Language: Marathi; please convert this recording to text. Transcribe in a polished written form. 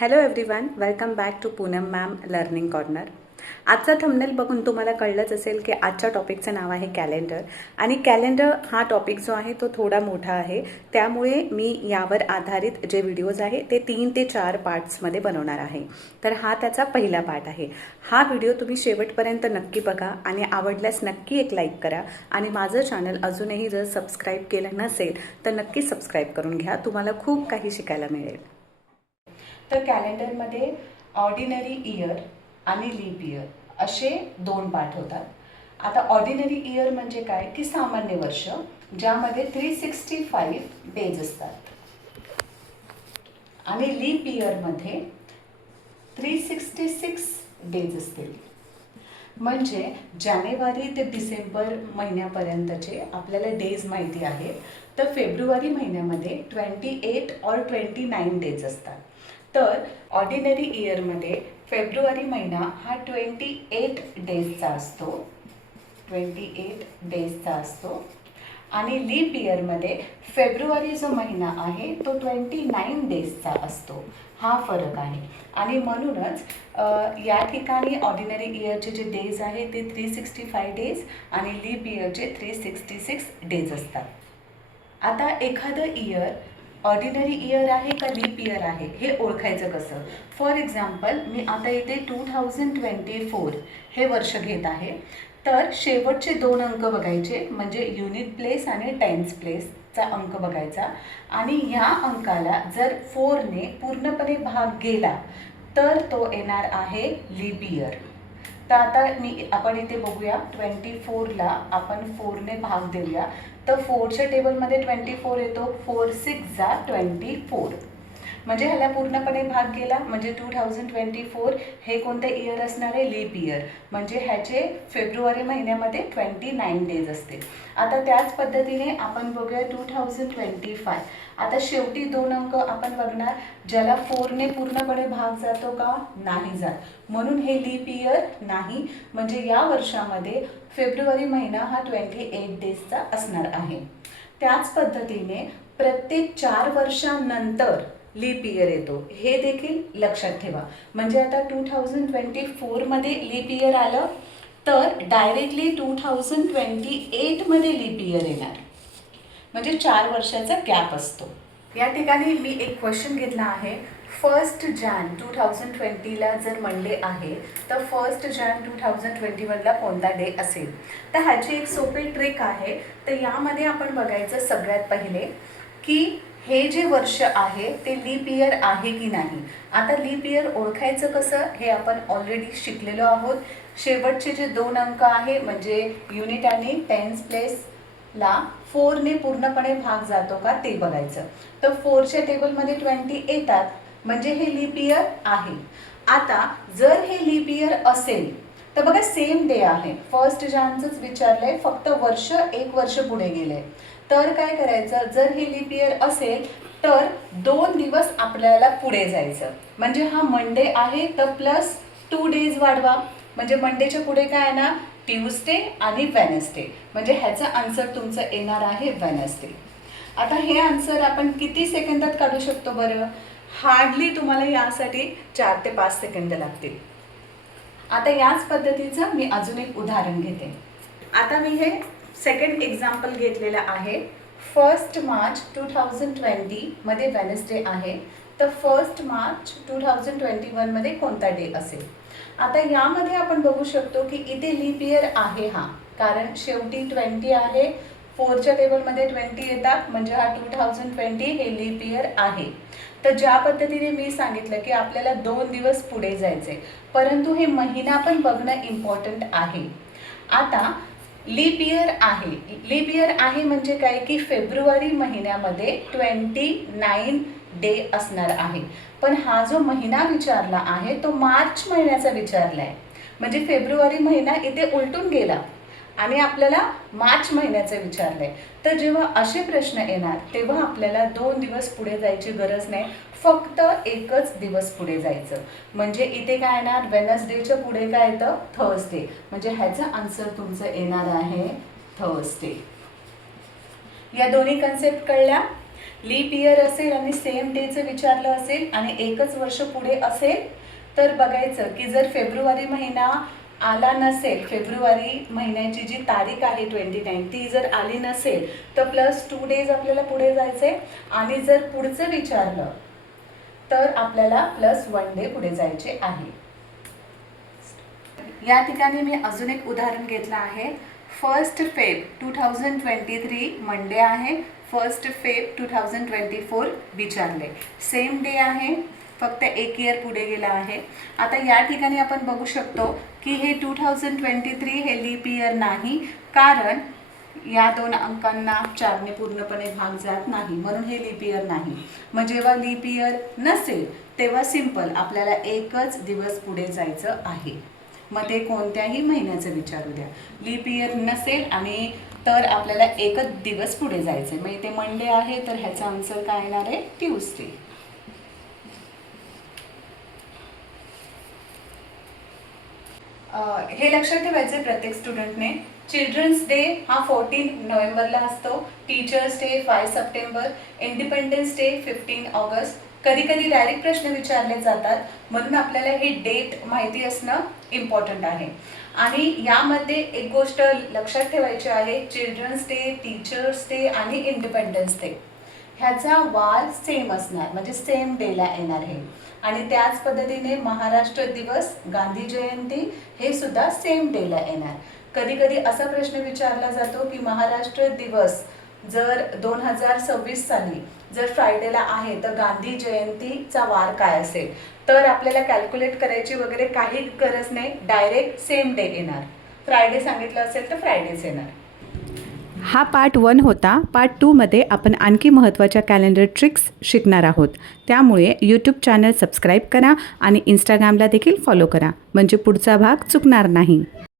Hello everyone, welcome back to Poonam ma'am learning corner. आजचा थंबनेल बघून तुम्हाला कळलंच असेल की आजच्या टॉपिकचं नाव आहे कॅलेंडर. आणि कॅलेंडर हा टॉपिक जो आहे तो थोडा मोठा आहे, त्यामुळे मी यावर आधारित जे व्हिडिओज आहे ते 3 ते 4 पार्ट्समध्ये बनवणार आहे. तर हा त्याचा पहिला पार्ट आहे. हा व्हिडिओ तुम्ही शेवटपर्यंत नक्की बघा आणि आवडल्यास नक्की एक लाईक करा. आणि माझं चॅनल अजूनही जर सबस्क्राईब केलं नसेल तर नक्की सबस्क्राईब करून घ्या. तुम्हाला खूप काही शिकायला मिळेल. तर कॅलेंडरमध्ये ऑर्डिनरी इयर आणि लीप इयर असे 2 पार्ट होतात. आता ऑर्डिनरी इयर म्हणजे काय की सामान्य वर्ष, ज्यामध्ये 365 डेज असतात. आणि लीप इयरमध्ये 366 डेज असतील. म्हणजे जानेवारी ते डिसेंबर महिन्यापर्यंतचे आपल्याला डेज माहिती आहेत. तर फेब्रुवारी महिन्यामध्ये 28 और 29 डेज असतात. तर ऑर्डिनरी इयरमध्ये फेब्रुवारी महिना हा 28 डेजचा असतो. 28 डेजचा असतो. आणि लीप इयरमध्ये फेब्रुवारी जो महिना आहे तो 29 डेजचा असतो. हा फरक आहे. आणि म्हणूनच या ठिकाणी ऑर्डिनरी इयरचे जे डेज आहे ते 365 डेज आणि लीप इयरचे 366 डेज असतात. आता एखादं इयर ऑर्डिनरी इयर आहे का लीप इयर आहे हे ओळखायचं कसं? फॉर एक्झाम्पल, मी आता इथे 2024 हे वर्ष घेत आहे. तर शेवटचे 2 अंक बघायचे, म्हणजे युनिट प्लेस आणि टेन्स प्लेसचा अंक बघायचा. आणि या अंकाला जर 4ने पूर्णपणे भाग गेला तर तो येणार आहे लीप इयर. तर आता आपण इथे बघूया, 24ला आपण 4ने भाग देऊया. तर 4च्या टेबलमध्ये 24 येतो. 4 6 जा 24, म्हणजे ह्याला पूर्णपणे भाग गेला म्हणजे 2024 हे कोणतं इयर असणार आहे? Leap year. म्हणजे ह्याचे फेब्रुवारी महिन्यामध्ये 29 डेज असतील. आता त्याच पद्धतीने आपण बघूया 2025. आता शेवटी 2 अंक आपण बघणार, ज्याला 4ने पूर्णपणे भाग जातो का? नाही जात, म्हणून हे लीप इयर नाही. म्हणजे या वर्षामध्ये फेब्रुवारी महिना हा 28 डेजचा असणार आहे. त्याच पद्धतीने प्रत्येक 4 वर्षांनंतर लीप इयर येतो, हे देखील लक्षात ठेवा. म्हणजे आता 2024 मध्ये लीप इयर आलं तर डायरेक्टली 2028 मध्ये लीप इयर येणार. म्हणजे 4 वर्षाचा गॅप असतो. या ठिकाणी मी एक क्वेश्चन घेतला आहे. 1 जॅन 2020ला जर मंडे आहे तर 1 जॅन 2021ला कोणता डे असेल? तर ह्याची एक सोपी ट्रिक आहे. तर यामध्ये आपण बघायचं सगळ्यात पहिले की हे जे वर्ष आहे ते लीप इयर आहे की नाही. आता लीप इयर ओळखायचं कसं हे आपण ऑलरेडी शिकलेलो आहोत. शेवटचे जे 2 अंक आहे म्हणजे युनिट आणि टेन्स प्लेसला 4ने पूर्णपणे भाग जातो का ते बघायचं. तर 4च्या टेबलमध्ये 20 येतात म्हणजे हे लीप इयर आहे. आता जर हे लीप इयर असेल तर बघा सेम डे आहे. 1 जॅनचंच विचारलंय, फक्त एक वर्ष पुढे गेलंय. तर काय करायचं, जर हे लीप इयर असेल तर 2 दिवस आपल्याला पुढे जायचं. म्हणजे हा मंडे आहे तर प्लस 2 डेज वाढवा. म्हणजे मंडेच्या पुढे काय येणार? ट्यूसडे आणि वेनसडे. म्हणजे ह्याचं आन्सर तुमचं येणार आहे वेनसडे. आता हे आन्सर आपण किती सेकंदात काढू शकतो बरं? हार्डली तुम्हाला यासाठी 4 ते 5 सेकंद लागतील. आता याच पद्धतीचं मी अजून एक उदाहरण घेते. आता मी हे सेकंड एक्झाम्पल घेतलेलं आहे. 1 मार्च 2020 मध्ये वेनसडे आहे. तर 1 मार्च 2021 मध्ये कोणता डे असेल? आता यामध्ये आपण बघू शकतो की इथे लीप इयर आहे हा, कारण शेवटी 20 आहे. 4च्या टेबलमध्ये 20 येतात म्हणजे हा 2020 हे लीप इयर आहे. तर ज्या पद्धतीने मी सांगितलं की आपल्याला 2 दिवस पुढे जायचे, परंतु हे महिना पण बघणं इम्पॉर्टंट आहे. आता लीप इयर आहे. लीप इयर आहे म्हणजे काय की फेब्रुवारी महिन्यामध्ये 29 डे असणार आहे. पण हा जो महिना विचारला आहे तो मार्च महिन्याचा विचारला आहे. म्हणजे फेब्रुवारी महिना इथे उलटून गेला आणि आपल्याला मार्च महिन्याचं विचारलंय. तर जेव्हा असे प्रश्न येणार तेव्हा आपल्याला 2 दिवस पुढे जायची गरज नाही, फक्त एकच दिवस पुढे जायचं. म्हणजे इथे काय येणार? वेनसडेच्या पुढे काय येतं? थर्सडे. म्हणजे ह्याचं आन्सर तुमचं येणार आहे थर्सडे. या दोन्ही कन्सेप्ट कळल्या? लीप इयर असेल आणि सेम डेचं विचारलं असेल आणि एकच वर्ष पुढे असेल तर बघायचं की जर फेब्रुवारी महिना आला नसेल, फेब्रुवारी महिन्याची जी तारीख आहे 29 ती जर आली नसेल तर +2 डेज आपल्याला पुढे जायचे आणि जर पुढचं विचारलं तर आपल्याला +1 डे पुढे जायचे आहे. या ठिकाणी मी अजून एक उदाहरण घेतलं आहे. 1 फेब 2023 मंडे आहे, 1 फेब 2024 विचारले. सेम डे आहे, फक्त एक इयर पुढे गेला आहे. आता या ठिकाणी आपण बघू शकतो की हे 2023 हे लीप इयर नाही, कारण या 2 अंकांना 4ने पूर्णपणे भाग जात नाही, म्हणून हे लीप इयर नाही. मग जेव्हा लीप इयर नसेल तेव्हा सिंपल आपल्याला एकच दिवस पुढे जायचं आहे. मग ते कोणत्याही महिन्याचं विचारू द्या. लीप इयर नसेल आणि तर आपल्याला एकच दिवस पुढे जायचं आहे. मग इथे मंडे आहे तर ह्याचा आन्सर काय येणार आहे? ट्यूसडे. हे लक्षात ठेवायचं प्रत्येक स्टुडंटने. चिल्ड्रन्स डे हा 14 नोव्हेंबरला असतो, teachers day 5 September, independence day 15 August. कधी कधी डायरेक्ट प्रश्न विचारले जातात, म्हणून आपल्याला ही डेट माहिती असणं इम्पॉर्टंट आहे. आणि यामध्ये एक गोष्ट लक्षात ठेवायची आहे, चिल्ड्रन्स डे, टीचर्स डे आणि इंडिपेंडन्स डे ह्याचा वार सेम असणार, म्हणजे सेम डेला येणार आहे. आणि त्याच पद्धतीने महाराष्ट्र दिवस, गांधी जयंती हे सुद्धा सेम डेला येणार. कधी कधी असा प्रश्न विचारला जातो की महाराष्ट्र दिवस जर 2026 साली जर फ्रायडेला आहे तर गांधी जयंतीचा वार काय असेल. तर आपल्याला कॅल्क्युलेट करायची वगैरे काही गरज नाही, डायरेक्ट सेम डे येणार. फ्रायडे सांगितलं असेल तर फ्रायडेच येणार. हा पार्ट 1 होता. पार्ट 2मध्ये आपण आणखी महत्त्वाच्या कॅलेंडर ट्रिक्स शिकणार आहोत. त्यामुळे यूट्यूब चॅनल सबस्क्राईब करा आणि इंस्टाग्रामला देखील फॉलो करा, म्हणजे पुढचा भाग चुकणार नाही.